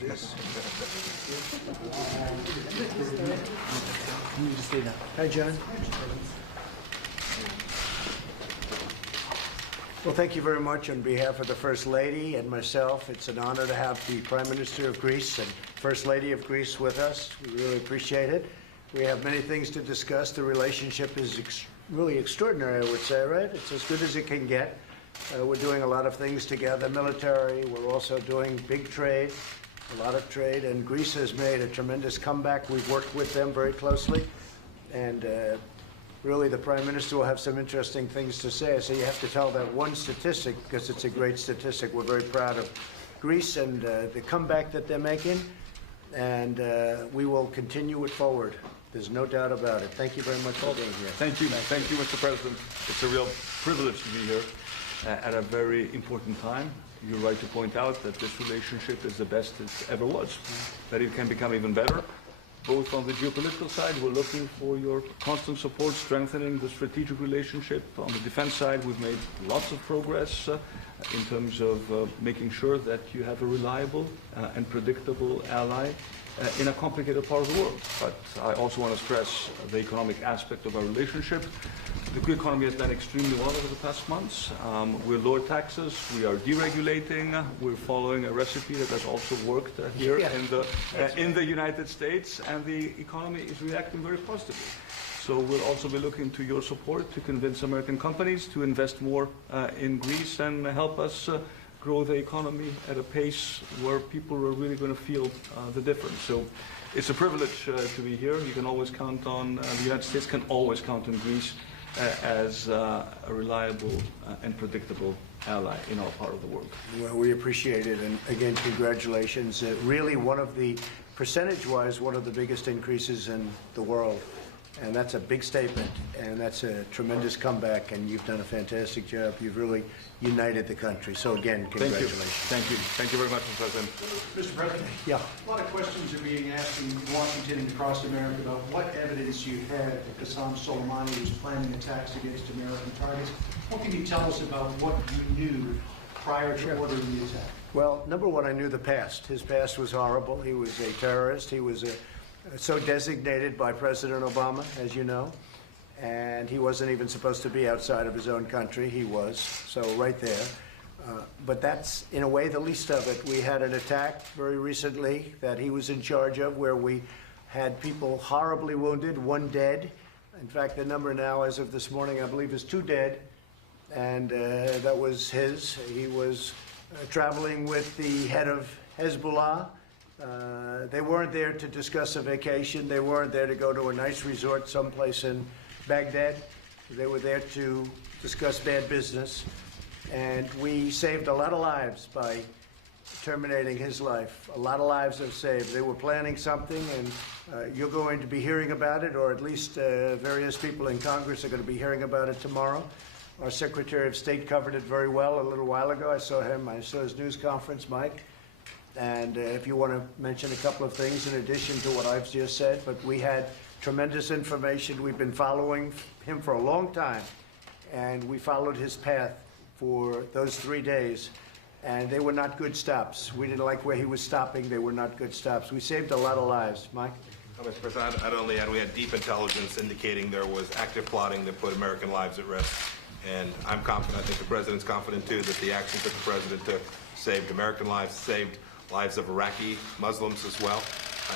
this. You just stay down. Hi, John. Well, thank you very much on behalf of the First Lady and myself. It's an honor to have the Prime Minister of Greece and First Lady of Greece with us. We really appreciate it. We have many things to discuss. The relationship is really extraordinary, I would say, right? It's as good as it can get. We're doing a lot of things together, military. We're also doing big trade, a lot of trade, and Greece has made a tremendous comeback. We've worked with them very closely, and really the Prime Minister will have some interesting things to say. So you have to tell that one statistic because it's a great statistic. We're very proud of Greece and the comeback that they're making, and we will continue it forward. There's no doubt about it. Thank you very much for being here. Thank you. Thank you, Mr. President. It's a real privilege to be here at a very important time. You're right to point out that this relationship is the best it ever was, that it can become even better. Both on the geopolitical side, we're looking for your constant support, strengthening the strategic relationship. On the defense side, we've made lots of progress in terms of making sure that you have a reliable and predictable ally in a complicated part of the world. But I also want to stress the economic aspect of our relationship. The Greek economy has done extremely well over the past months. We're lower taxes, we are deregulating, we're following a recipe that has also worked here in the United States, and the economy is reacting very positively. So we'll also be looking to your support to convince American companies to invest more in Greece and help us grow the economy at a pace where people are really going to feel the difference. So it's a privilege to be here. You can always count on, the United States can always count on Greece as a reliable and predictable ally in our part of the world. Well, we appreciate it, and again, congratulations. Really one of the, percentage-wise, one of the biggest increases in the world. And that's a big statement, and that's a tremendous comeback, and you've done a fantastic job. You've really united the country. So again, congratulations. Thank you. Thank you very much, Mr. President. Mr. President, Yeah. a lot of questions are being asked in Washington and across America about what evidence you had that Qasem Soleimani was planning attacks against American targets. What can you tell us about what you knew prior to ordering the attack? Well, number one, I knew the past. His past was horrible. He was a terrorist. He was so designated by President Obama, as you know, and he wasn't even supposed to be outside of his own country. He was, so right there. But that's, in a way, the least of it. We had an attack very recently that he was in charge of where we had people horribly wounded, one dead. In fact, the number now, as of this morning, I believe is 2 dead, and that was his. He was traveling with the head of Hezbollah. They weren't there to discuss a vacation. They weren't there to go to a nice resort someplace in Baghdad. They were there to discuss bad business. And we saved a lot of lives by terminating his life. A lot of lives are saved. They were planning something, and you're going to be hearing about it, or at least various people in Congress are going to be hearing about it tomorrow. Our Secretary of State covered it very well a little while ago. I saw his news conference, Mike. And if you want to mention a couple of things in addition to what I've just said, but we had tremendous information. We've been following him for a long time, and we followed his path for those 3 days, and they were not good stops. We didn't like where he was stopping. They were not good stops. We saved a lot of lives. Mike? Mr. President, I'd only add we had deep intelligence indicating there was active plotting that put American lives at risk. And I'm confident, I think the President's confident too, that the actions that the President took saved American lives, saved lives of Iraqi Muslims as well.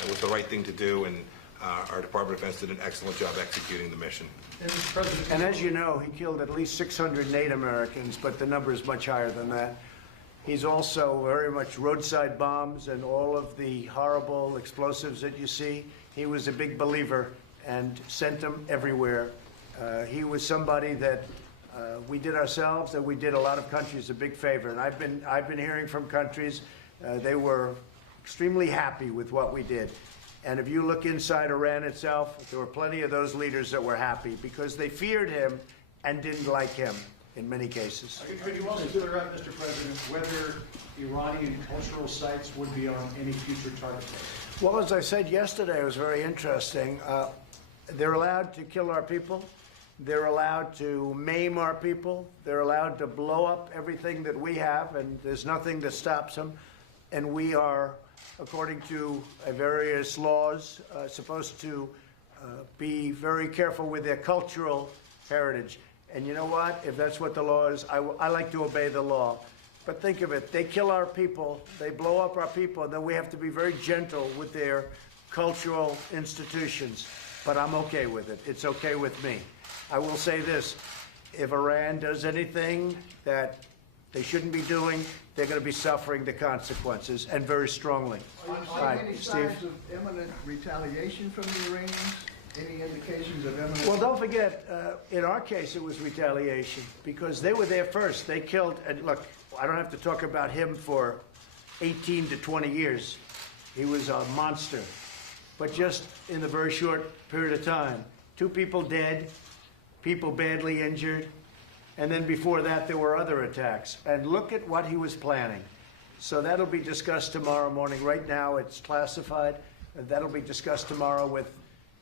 It was the right thing to do, and our Department of Defense did an excellent job executing the mission. And as you know, he killed at least 608 Americans, but the number is much higher than that. He's also very much roadside bombs and all of the horrible explosives that you see. He was a big believer and sent them everywhere. He was somebody that we did ourselves and we did a lot of countries a big favor. And I've been hearing from countries, they were extremely happy with what we did. And if you look inside Iran itself, there were plenty of those leaders that were happy because they feared him and didn't like him in many cases. Could you also clear up, Mr. President, whether Iranian cultural sites would be on any future target list? Well, as I said yesterday, it was very interesting. They're allowed to kill our people. They're allowed to maim our people. They're allowed to blow up everything that we have, and there's nothing that stops them. And we are according to various laws, supposed to be very careful with their cultural heritage. And you know what? If that's what the law is, I like to obey the law. But think of it, they kill our people, they blow up our people, and then we have to be very gentle with their cultural institutions. But I'm okay with it. It's okay with me. I will say this, if Iran does anything that they shouldn't be doing, they're going to be suffering the consequences, and very strongly. Are you seeing any signs of imminent retaliation from the Iranians? Any indications of imminent? Well, don't forget, in our case, it was retaliation, because they were there first. They killed, and look, I don't have to talk about him for 18 to 20 years. He was a monster. But just in the very short period of time, 2 people dead, people badly injured, and then before that, there were other attacks. And look at what he was planning. So that'll be discussed tomorrow morning. Right now, it's classified, and that'll be discussed tomorrow with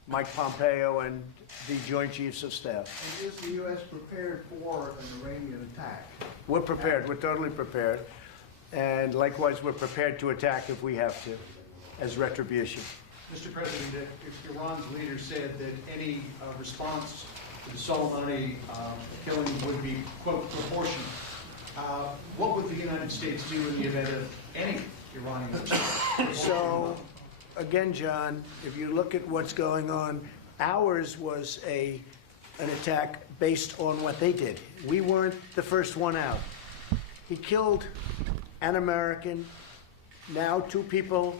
Mike Pompeo and the Joint Chiefs of Staff. And is the U.S. prepared for an Iranian attack? We're prepared. We're totally prepared. And likewise, we're prepared to attack if we have to, as retribution. Mr. President, if Iran's leader said that any response to the Soleimani killing would be, quote, proportional, what would the United States do in the event of any Iranian response? So, again, John, if you look at what's going on, ours was an attack based on what they did. We weren't the first one out. He killed an American. Now 2 people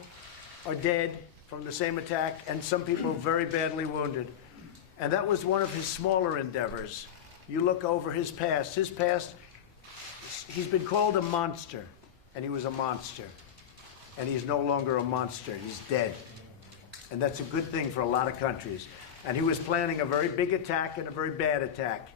are dead from the same attack, and some people very badly wounded. And that was one of his smaller endeavors. You look over his past. His past, he's been called a monster, and he was a monster. And he's no longer a monster. He's dead. And that's a good thing for a lot of countries. And he was planning a very big attack and a very bad attack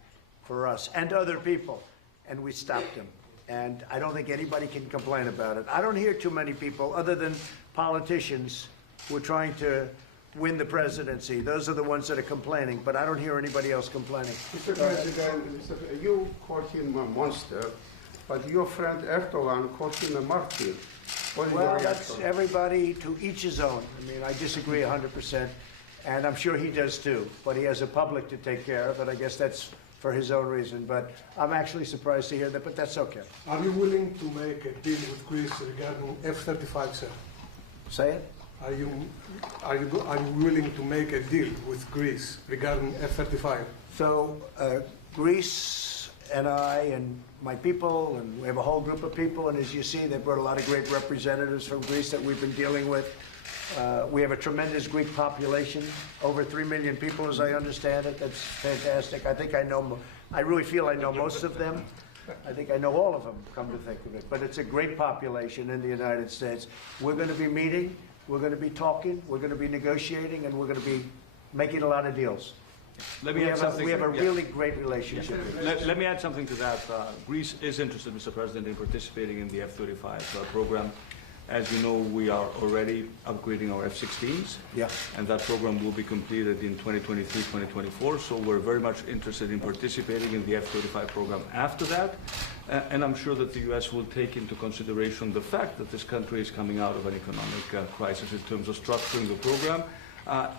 for us and other people. And we stopped him. And I don't think anybody can complain about it. I don't hear too many people, other than politicians, who are trying to win the presidency. Those are the ones that are complaining, but I don't hear anybody else complaining. Mr. President, you called him a monster, but your friend Erdogan called him a martyr. What is your Well, that's reaction? everybody to each his own. I mean, I disagree 100%, and I'm sure he does too. But he has a public to take care of, and I guess that's for his own reason. But I'm actually surprised to hear that, but that's okay. Are you willing to make a deal with Greece regarding F-35, sir? Say it? Are you willing to make a deal with Greece regarding F-35? So Greece and I and my people, and we have a whole group of people, and as you see, they brought a lot of great representatives from Greece that we've been dealing with. We have a tremendous Greek population, over 3 million people, as I understand it. That's fantastic. I really feel I know most of them. I think I know all of them, come to think of it. But it's a great population in the United States. We're going to be meeting, we're going to be talking, we're going to be negotiating, and we're going to be making a lot of deals. Let me add something. We have a really great relationship. Let me add something to that. Greece is interested, Mr. President, in participating in the F-35 program. As you know, we are already upgrading our F-16s, Yeah. and that program will be completed in 2023, 2024. So we're very much interested in participating in the F-35 program after that. And I'm sure that the U.S. will take into consideration the fact that this country is coming out of an economic crisis in terms of structuring the program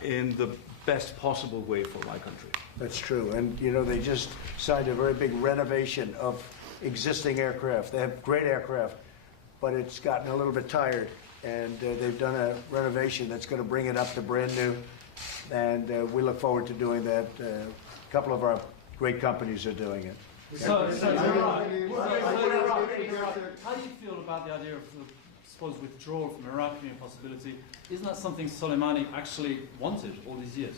in the best possible way for my country. That's true. And, you know, they just signed a very big renovation of existing aircraft. They have great aircraft, but it's gotten a little bit tired. And they've done a renovation that's going to bring it up to brand new. And we look forward to doing that. A couple of our great companies are doing it. How do you feel about the idea of supposed withdrawal from Iraq being a possibility? Isn't that something Soleimani actually wanted all these years?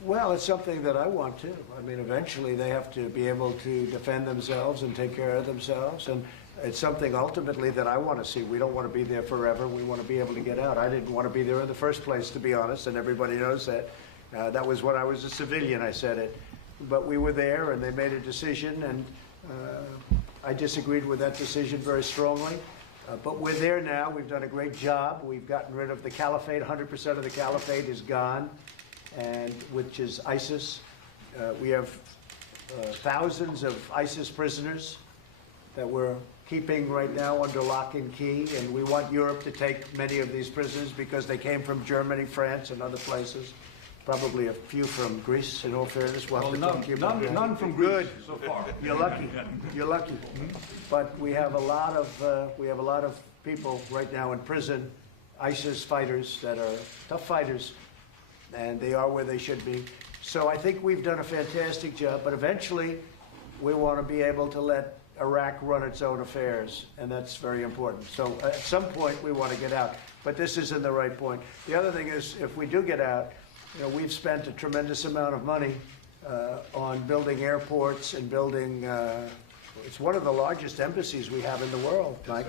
Well, it's something that I want too. I mean, eventually they have to be able to defend themselves and take care of themselves. And it's something ultimately that I want to see. We don't want to be there forever. We want to be able to get out. I didn't want to be there in the first place, to be honest, and everybody knows that. That was when I was a civilian, I said it. But we were there, and they made a decision, and I disagreed with that decision very strongly. But we're there now. We've done a great job. We've gotten rid of the caliphate. 100% of the caliphate is gone, and which is ISIS. We have thousands of ISIS prisoners that we're keeping right now under lock and key, and we want Europe to take many of these prisoners because they came from Germany, France, and other places. Probably a few from Greece, in all fairness. Well, none from Greece so far. You're lucky. You're lucky. But we have a lot of people right now in prison, ISIS fighters that are tough fighters, and they are where they should be. So I think we've done a fantastic job, but eventually we want to be able to let Iraq run its own affairs, and that's very important. So at some point we want to get out, but this isn't the right point. The other thing is, if we do get out, you know, we've spent a tremendous amount of money on building airports and building, it's one of the largest embassies we have in the world, Mike.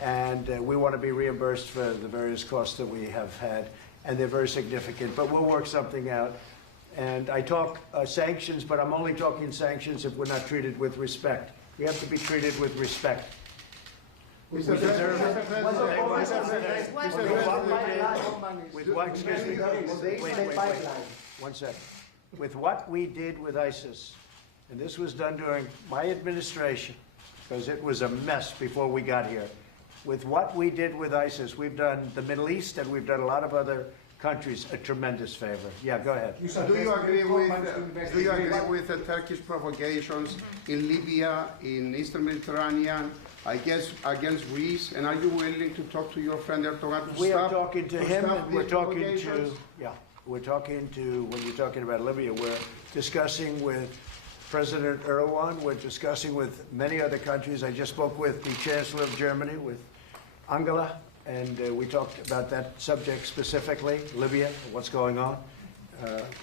And we want to be reimbursed for the various costs that we have had, and they're very significant, but we'll work something out. And I talk sanctions, but I'm only talking sanctions if we're not treated with respect. We have to be treated with respect. With what we did with ISIS, and this was done during my administration, because it was a mess before we got here. With what we did with ISIS, we've done the Middle East and we've done a lot of other countries a tremendous favor. Yeah, go ahead. Do you agree with the Turkish provocations in Libya, in Eastern Mediterranean, I guess against Greece? And are you willing to talk to your friend Erdogan to We stop? are talking to him, stop and we're these talking to, provocations? we're talking to, when you're talking about Libya, we're discussing with President Erdogan, we're discussing with many other countries. I just spoke with the Chancellor of Germany, with Angela, and we talked about that subject specifically, Libya, what's going on.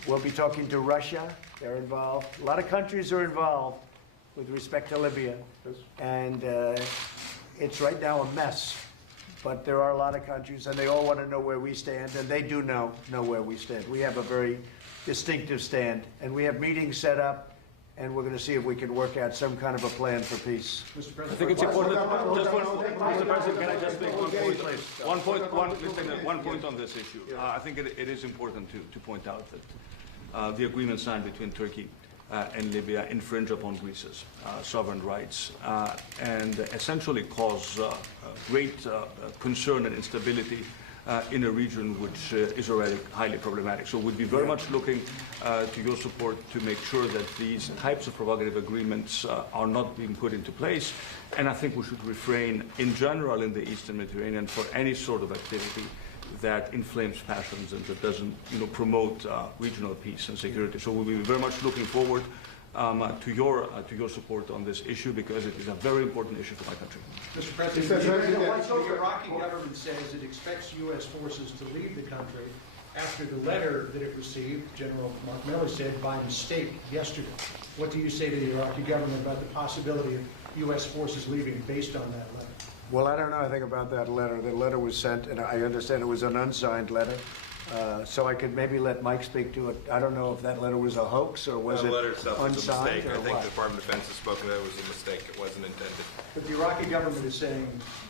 We'll be talking to Russia, they're involved. A lot of countries are involved with respect to Libya, and it's right now a mess. But there are a lot of countries, and they all want to know where we stand, and they do know where we stand. We have a very distinctive stand, and we have meetings set up, and we're going to see if we can work out some kind of a plan for peace. Mr. I President, think it's important. Mr. President, can I just make one point, please? One point on this issue. I think it is important to point out that the agreement signed between Turkey and Libya infringe upon Greece's sovereign rights and essentially cause great concern and instability in a region which is already highly problematic. So we'd be very much looking to your support to make sure that these types of provocative agreements are not being put into place. And I think we should refrain in general in the Eastern Mediterranean for any sort of activity that inflames passions and that doesn't, promote regional peace and security. So we'll be very much looking forward to your support on this issue, because it is a very important issue for my country. Mr. President, the Iraqi government says it expects U.S. forces to leave the country after the letter that it received, General Mark Miller said, by mistake yesterday. What do you say to the Iraqi government about the possibility of U.S. forces leaving based on that letter? Well, I don't know anything about that letter. The letter was sent, and I understand it was an unsigned letter. So I could maybe let Mike speak to it. I don't know if that letter was a hoax or was it unsigned or what. The letter itself was a mistake. I think the Department of Defense has spoken that it was a mistake. It wasn't intended. But the Iraqi government is saying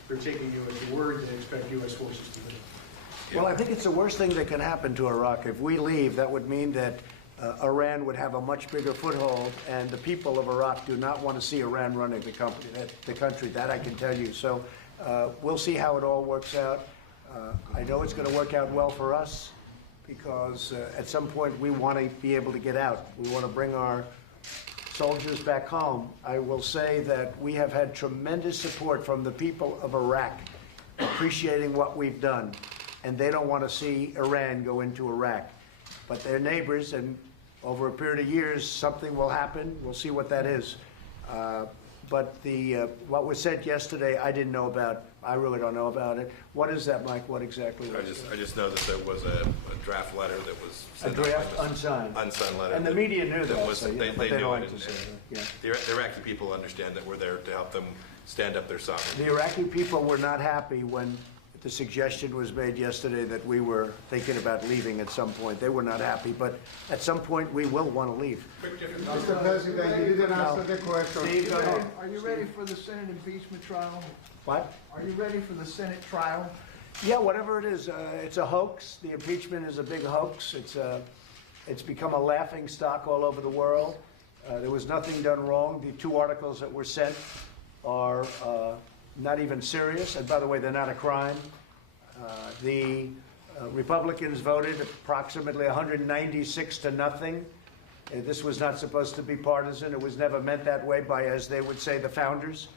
they're taking you at your word. They expect U.S. forces to leave. Well, I think it's the worst thing that can happen to Iraq. If we leave, that would mean that Iran would have a much bigger foothold, and the people of Iraq do not want to see Iran running the country. That I can tell you. So we'll see how it all works out. I know it's going to work out well for us, because at some point we want to be able to get out. We want to bring our soldiers back home. I will say that we have had tremendous support from the people of Iraq, appreciating what we've done, and they don't want to see Iran go into Iraq. But they're neighbors, and over a period of years, something will happen. We'll see what that is. But what was said yesterday, I didn't know about. I really don't know about it. What is that, Mike? What exactly was it? I just know that there was a draft letter that was A sent out draft by unsigned. unsigned letter. And the media knew that, was, so, they but knew don't it. like to say that. Yeah. The Iraqi people understand that we're there to help them stand up their sovereignty. The Iraqi people were not happy when the suggestion was made yesterday that we were thinking about leaving at some point. They were not happy, but at some point we will want to leave. Mr. President, you didn't answer the question. Steve, go ahead. Are you ready for the Senate impeachment trial? What? Are you ready for the Senate trial? Yeah, whatever it is, it's a hoax. The impeachment is a big hoax. It's become a laughing stock all over the world. There was nothing done wrong. The two articles that were sent are not even serious, and by the way, they're not a crime. The Republicans voted approximately 196 to nothing. This was not supposed to be partisan. It was never meant that way by, as they would say, the founders.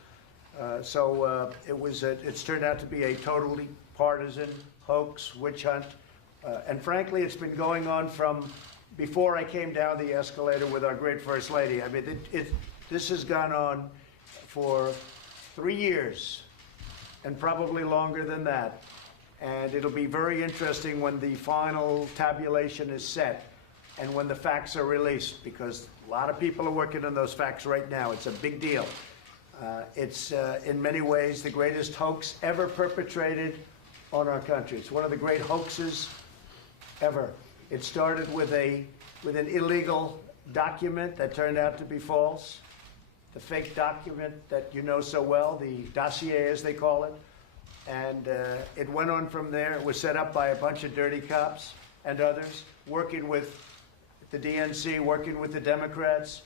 It's turned out to be a totally partisan hoax, witch hunt. And frankly, it's been going on from before I came down the escalator with our great First Lady. I mean, this has gone on for 3 years, and probably longer than that. And it'll be very interesting when the final tabulation is set and when the facts are released, because a lot of people are working on those facts right now. It's a big deal. It's in many ways the greatest hoax ever perpetrated on our country. It's one of the great hoaxes ever. It started with an illegal document that turned out to be false, the fake document that you know so well, the dossier as they call it. And it went on from there. It was set up by a bunch of dirty cops and others, working with the DNC, working with the Democrats.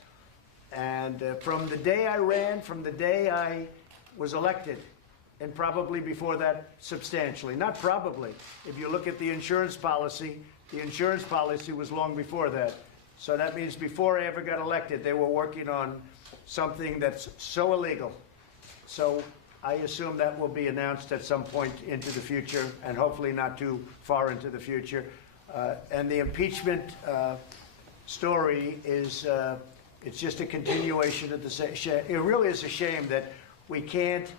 And from the day I ran, from the day I was elected, and probably before that substantially, not probably. If you look at the insurance policy was long before that. So that means before I ever got elected, they were working on something that's so illegal. So I assume that will be announced at some point into the future, and hopefully not too far into the future. And the impeachment story is, it's just a continuation of the same. It really is a shame that we can't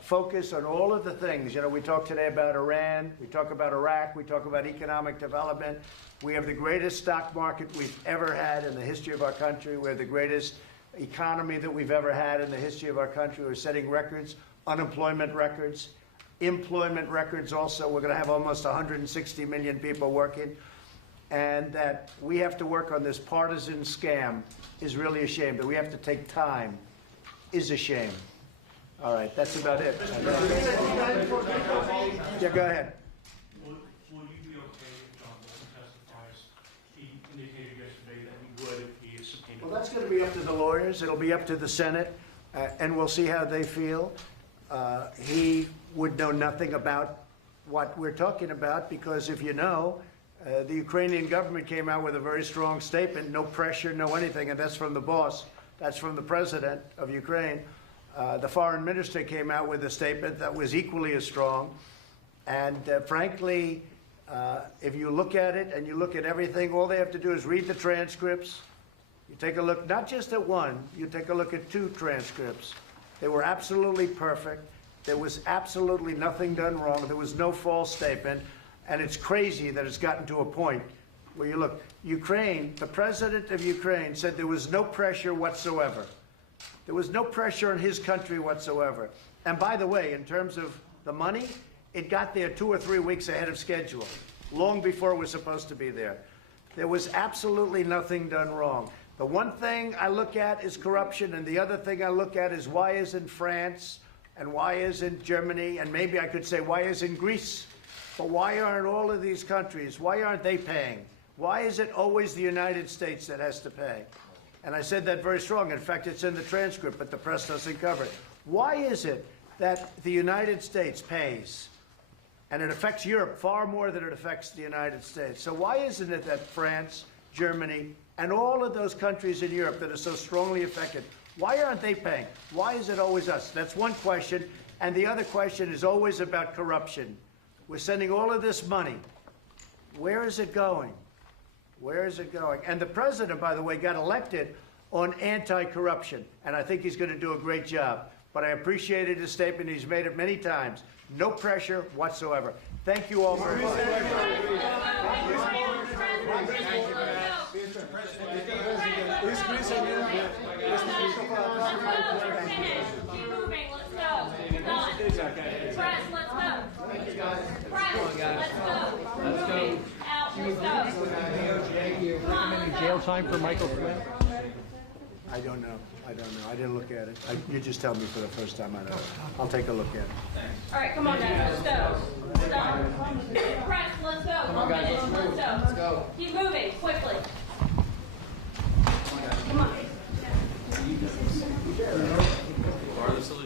focus on all of the things. You know, we talk today about Iran, we talk about Iraq, we talk about economic development. We have the greatest stock market we've ever had in the history of our country. We have the greatest economy that we've ever had in the history of our country. We're setting records, unemployment records, employment records also. We're going to have almost 160 million people working. And that we have to work on this partisan scam is really a shame. That we have to take time is a shame. All right, that's about it. Yeah, go ahead. Will you be okay if John Bolton testifies? He indicated yesterday that he would if he is subpoenaed. Well, that's going to be up to the lawyers. It'll be up to the Senate, and we'll see how they feel. He would know nothing about what we're talking about because, if you know, the Ukrainian government came out with a very strong statement, no pressure, no anything, and that's from the boss. That's from the president of Ukraine. The foreign minister came out with a statement that was equally as strong. And frankly, if you look at it and you look at everything, all they have to do is read the transcripts. You take a look, not just at one, you take a look at 2 transcripts. They were absolutely perfect. There was absolutely nothing done wrong. There was no false statement. And it's crazy that it's gotten to a point where you look, Ukraine, the president of Ukraine said there was no pressure whatsoever. There was no pressure on his country whatsoever. And by the way, in terms of the money, it got there 2 or 3 weeks ahead of schedule, long before it was supposed to be there. There was absolutely nothing done wrong. The one thing I look at is corruption, and the other thing I look at is why isn't France, and why isn't Germany, and maybe I could say why isn't Greece? But why aren't all of these countries, why aren't they paying? Why is it always the United States that has to pay? And I said that very strong. In fact, it's in the transcript, but the press doesn't cover it. Why is it that the United States pays? And it affects Europe far more than it affects the United States. So why isn't it that France, Germany, and all of those countries in Europe that are so strongly affected, why aren't they paying? Why is it always us? That's one question. And the other question is always about corruption. We're sending all of this money. Where is it going? Where is it going? And the president, by the way, got elected on anti-corruption, and I think he's going to do a great job. But I appreciated his statement. He's made it many times. No pressure whatsoever. Thank you all very much. Keep moving. Let's go. Press, let's go. Press, let's go. Moving. Out, let's go. Come on, let's Jail time for Michael Flynn? I don't know. I didn't look at it. You just tell me for the first time. I don't know. I'll take a look at it. All right, come on, guys. Let's go. Stop. Press, let's go. Come on, guys. Let's go. Let's go. Keep moving quickly. Come on. part of the solution.